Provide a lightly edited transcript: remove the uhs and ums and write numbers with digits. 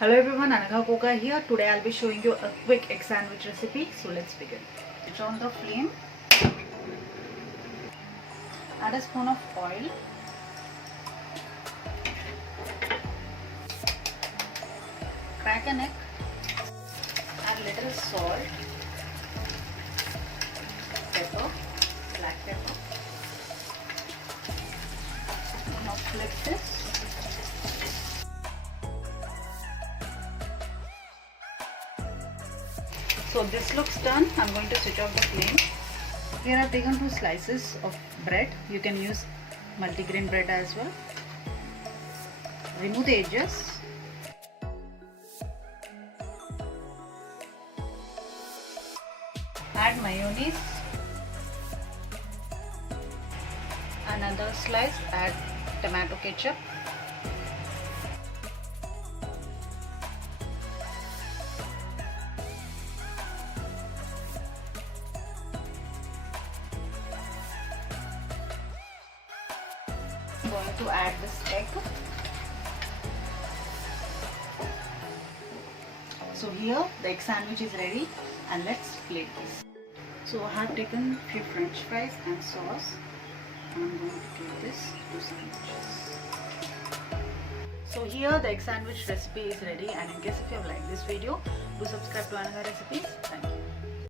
Hello everyone, Anagha here. Today I'll be showing you a quick egg sandwich recipe. So let's begin. Switch on the flame. Add a spoon of oil. Crack an egg. Add little salt, pepper, black pepper. Now flip this. So this looks done. I'm going to switch off the flame. Here I've taken 2 slices of bread. You can use multigrain bread as well. Remove the edges. Add mayonnaise. Another slice, add tomato ketchup. I'm going to add this egg. So here the egg sandwich is ready, and let's plate this. So I have taken few french fries and sauce. I'm going to give this 2 sandwiches. So here the egg sandwich recipe is ready, and in case if you have liked this video, do subscribe to Anagha recipes. Thank you.